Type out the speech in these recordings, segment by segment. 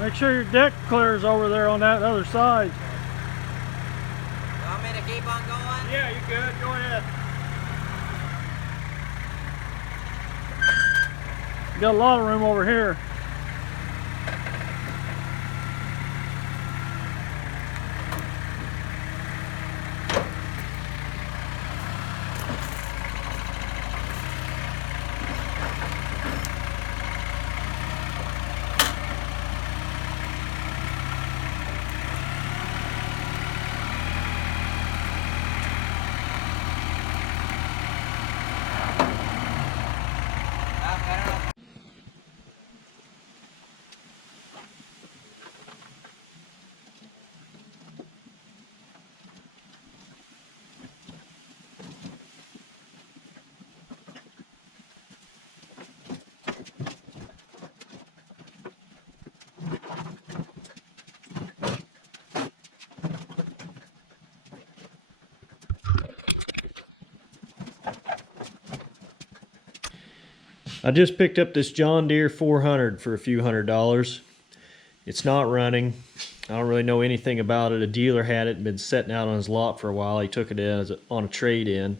Make sure your deck clears over there on that other side. You want me to keep on going? Yeah, you good. Go ahead. You got a lot of room over here. I just picked up this John Deere 400 for a few $100s. It's not running. I don't really know anything about it. A dealer had it and been sitting out on his lot for a while. He took it in on a trade-in,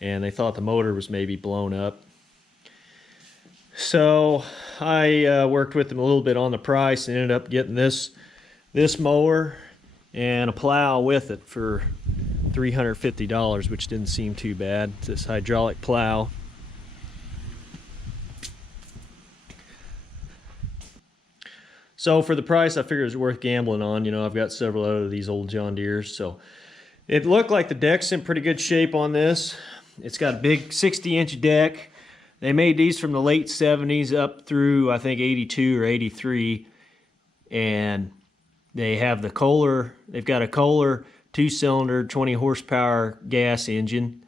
and they thought the motor was maybe blown up. So I worked with them a little bit on the price and ended up getting this mower and a plow with it for $350, which didn't seem too bad. It's this hydraulic plow. So for the price, I figured it was worth gambling on. You know, I've got several out of these old John Deeres. So it looked like the deck's in pretty good shape on this. It's got a big 60-inch deck. They made these from the late 70s up through, I think, 82 or 83. And they have the Kohler. They've got a Kohler 2-cylinder, 20 horsepower gas engine.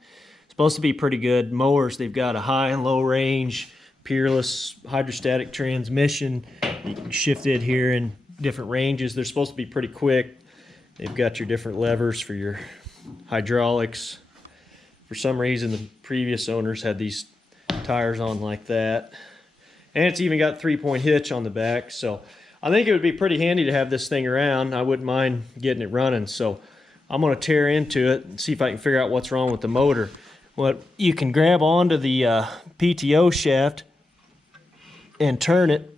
Supposed to be pretty good. Mowers, they've got a high and low range, Peerless hydrostatic transmission. You can shift it here in different ranges. They're supposed to be pretty quick. They've got your different levers for your hydraulics. For some reason, the previous owners had these tires on like that. And it's even got 3-point hitch on the back. So I think it would be pretty handy to have this thing around. I wouldn't mind getting it running. So I'm going to tear into it and see if I can figure out what's wrong with the motor. What you can grab onto the PTO shaft and turn it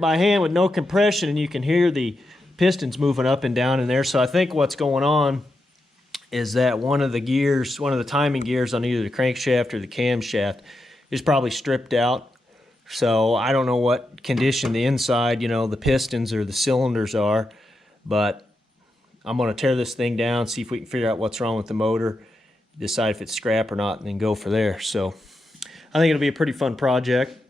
by hand with no compression, and you can hear the pistons moving up and down in there. So I think what's going on is that one of the gears, one of the timing gears on either the crankshaft or the camshaft is probably stripped out. So I don't know what condition the inside, you know, the pistons or the cylinders are, but I'm going to tear this thing down, see if we can figure out what's wrong with the motor, decide if it's scrap or not, and then go for there. So I think it'll be a pretty fun project.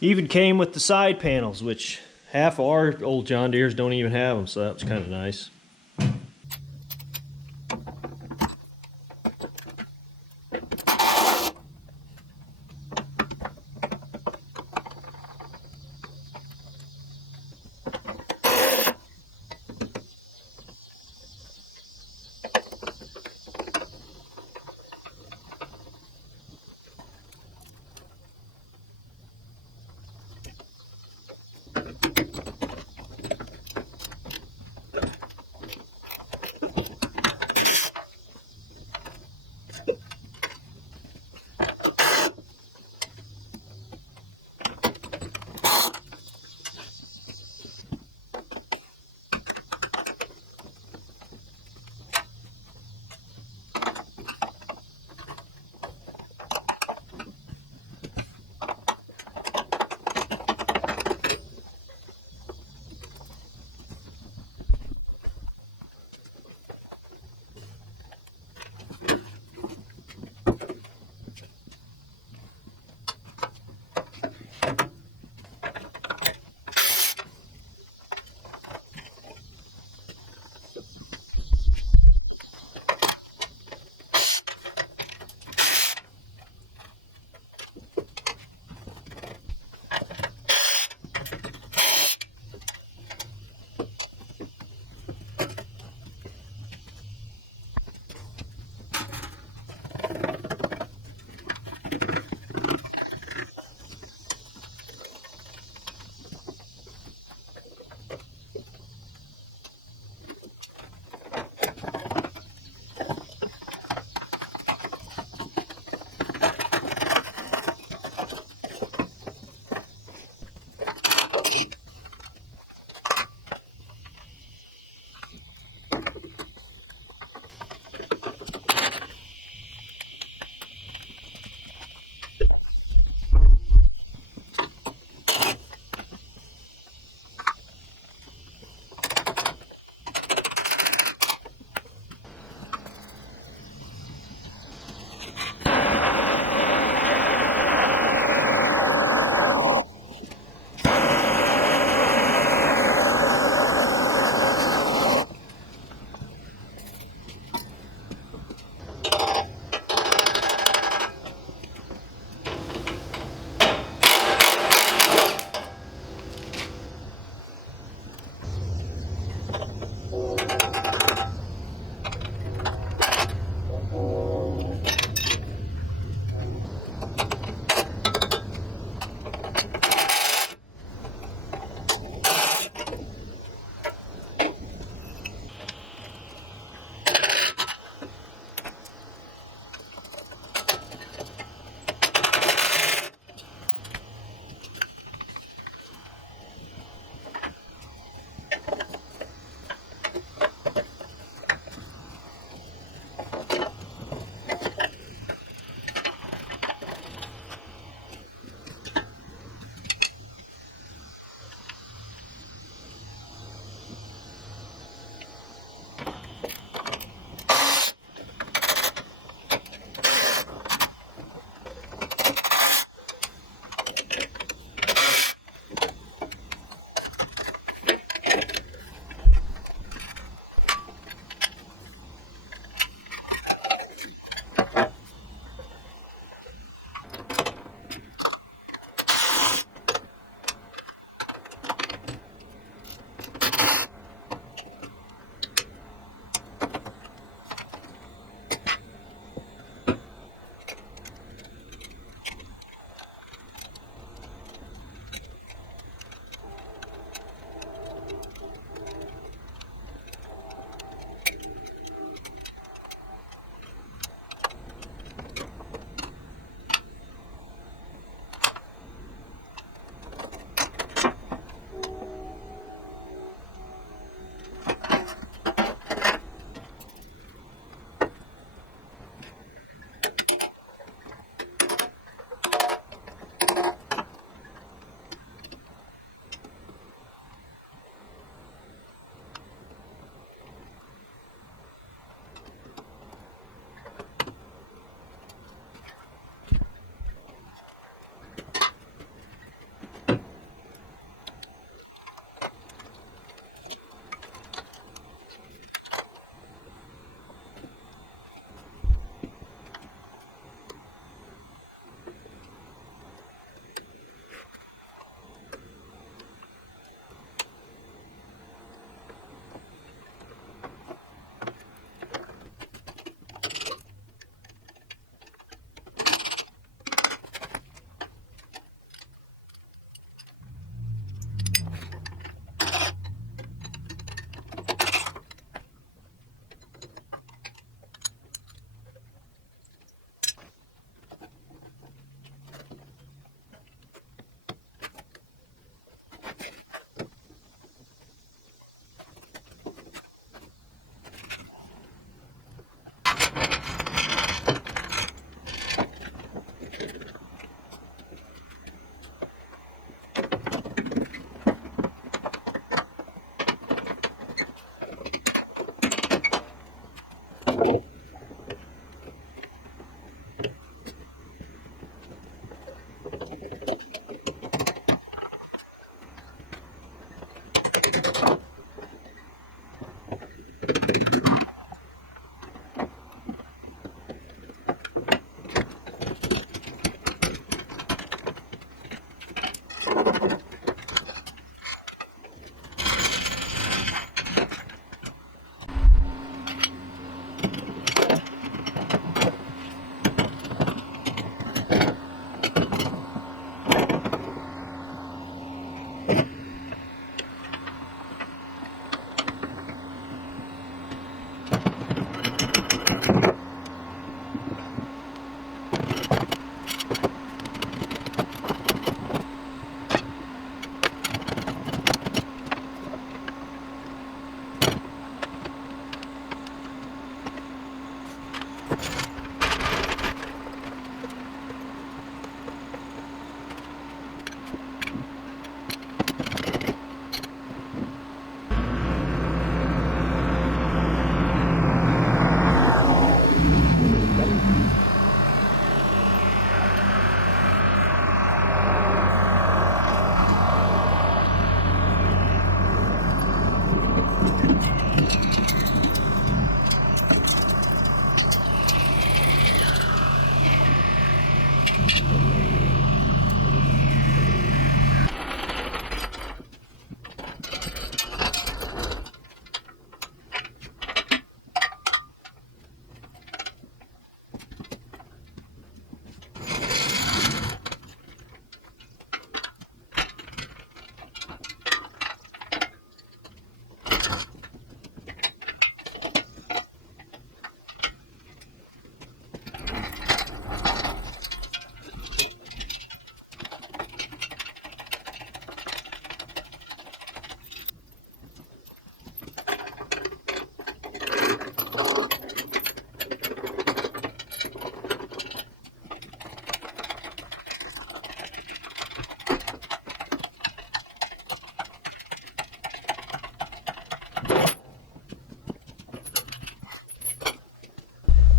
Even came with the side panels, which half of our old John Deeres don't even have them, so that was kind of nice.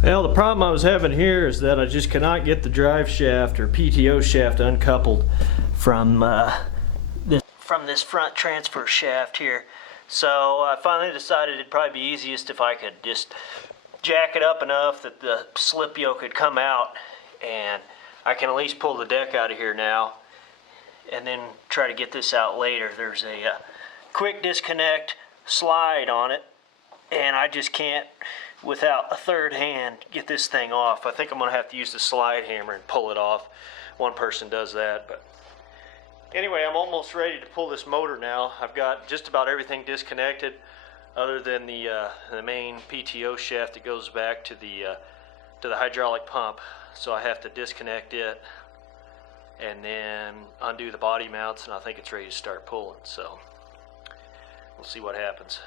Well, the problem I was having here is that I just cannot get the drive shaft or PTO shaft uncoupled from this front transfer shaft here. So I finally decided it'd probably be easiest if I could just jack it up enough that the slip yoke could come out, and I can at least pull the deck out of here now and then try to get this out later. There's a quick disconnect slide on it, and I just can't, without a third hand, get this thing off. I think I'm going to have to use the slide hammer and pull it off. One person does that, but anyway, I'm almost ready to pull this motor now. I've got just about everything disconnected other than the main PTO shaft that goes back to the hydraulic pump. So I have to disconnect it and then undo the body mounts, and I think it's ready to start pulling. So we'll see what happens.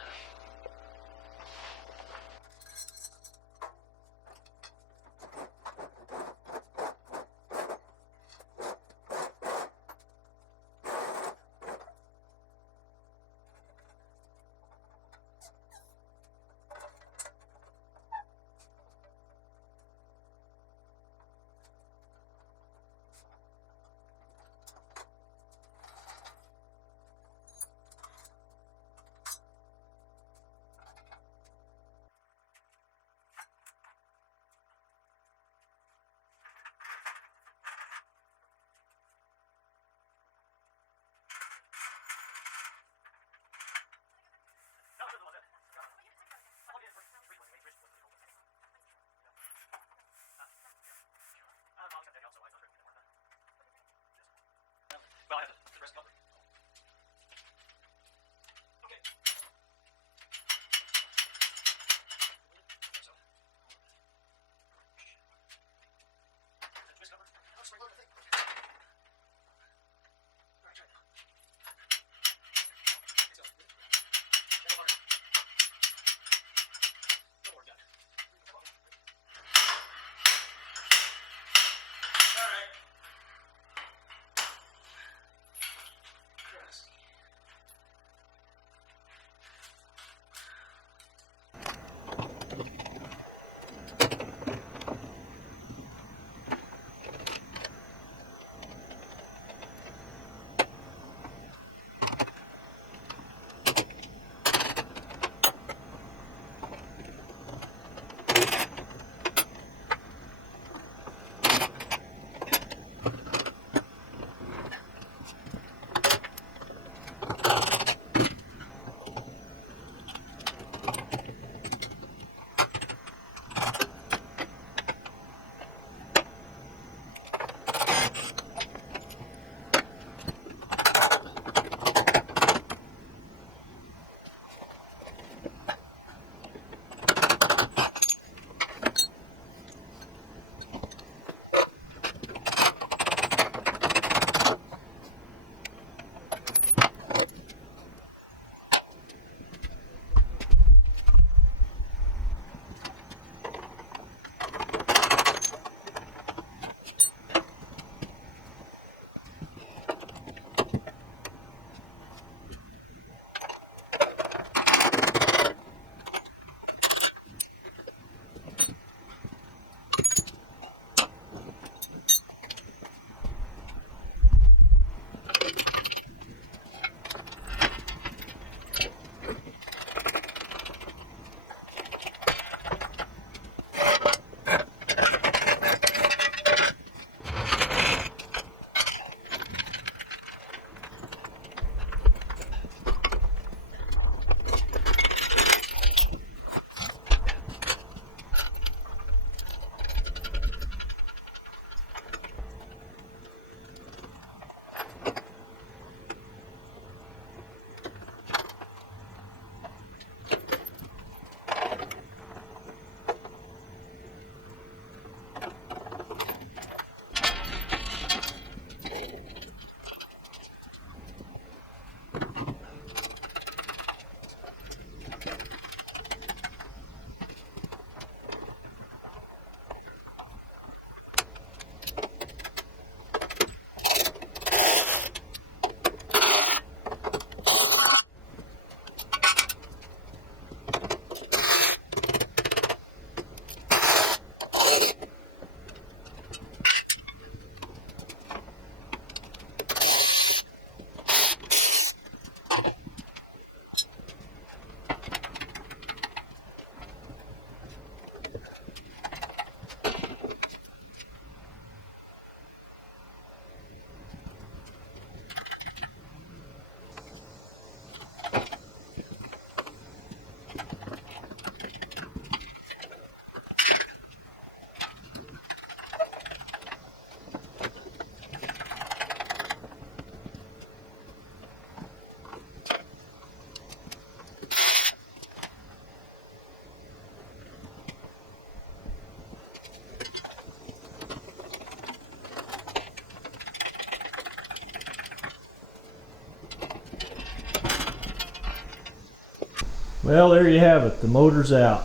Well, there you have it. The motor's out.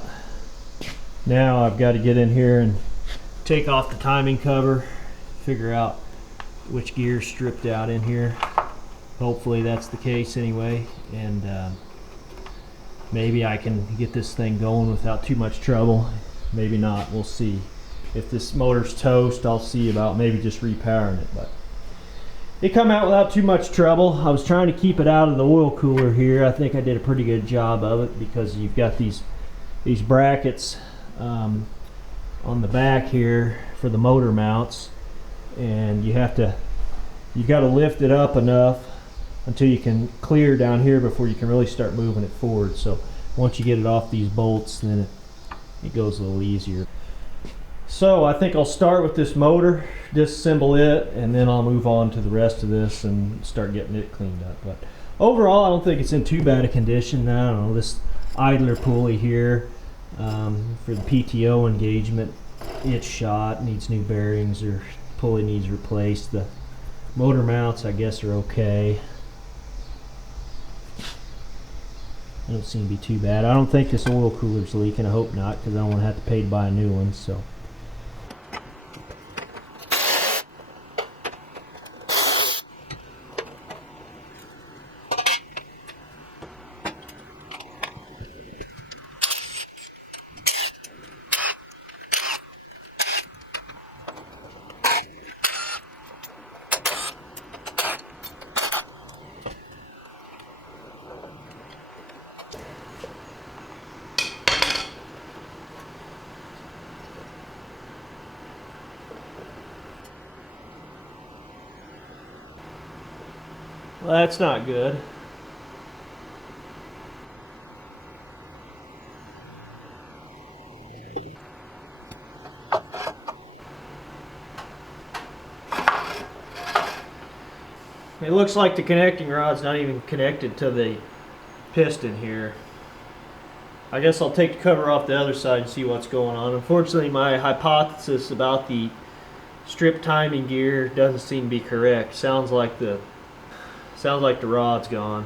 Now I've got to get in here and take off the timing cover, figure out which gear's stripped out in here. Hopefully that's the case anyway, and maybe I can get this thing going without too much trouble. Maybe not, we'll see. If this motor's toast, I'll see about maybe just repowering it, but it come out without too much trouble. I was trying to keep it out of the oil cooler here. I think I did a pretty good job of it, because you've got these brackets on the back here for the motor mounts, and you've got to lift it up enough until you can clear down here before you can really start moving it forward. So once you get it off these bolts, then it goes a little easier. So I think I'll start with this motor, disassemble it, and then I'll move on to the rest of this and start getting it cleaned up. But overall, I don't think it's in too bad a condition. I don't know, this idler pulley here for the PTO engagement, it's shot, needs new bearings, or pulley needs replaced. The motor mounts, I guess, are okay. They don't seem to be too bad. I don't think this oil cooler's leaking. I hope not, because I don't want to have to pay to buy a new one. So. Well, that's not good. It looks like the connecting rod's not even connected to the piston here. I guess I'll take the cover off the other side and see what's going on. Unfortunately, my hypothesis about the strip timing gear doesn't seem to be correct. Sounds like the rod's gone.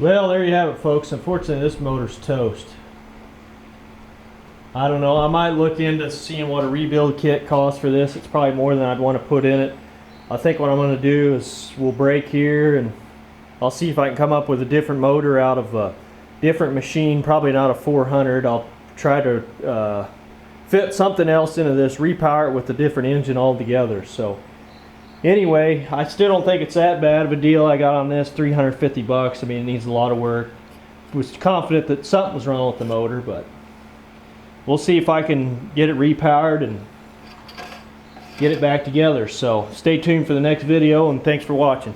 Well, there you have it, folks. Unfortunately, this motor's toast. I don't know. I might look into seeing what a rebuild kit costs for this. It's probably more than I'd want to put in it. I think what I'm going to do is we'll break here, and I'll see if I can come up with a different motor out of a different machine. Probably not a 400. I'll try to fit something else into this, repower it with a different engine altogether. So anyway, I still don't think it's that bad of a deal I got on this. 350 bucks. I mean, it needs a lot of work. Was confident that something was wrong with the motor, but we'll see if I can get it repowered and get it back together. So stay tuned for the next video, and thanks for watching.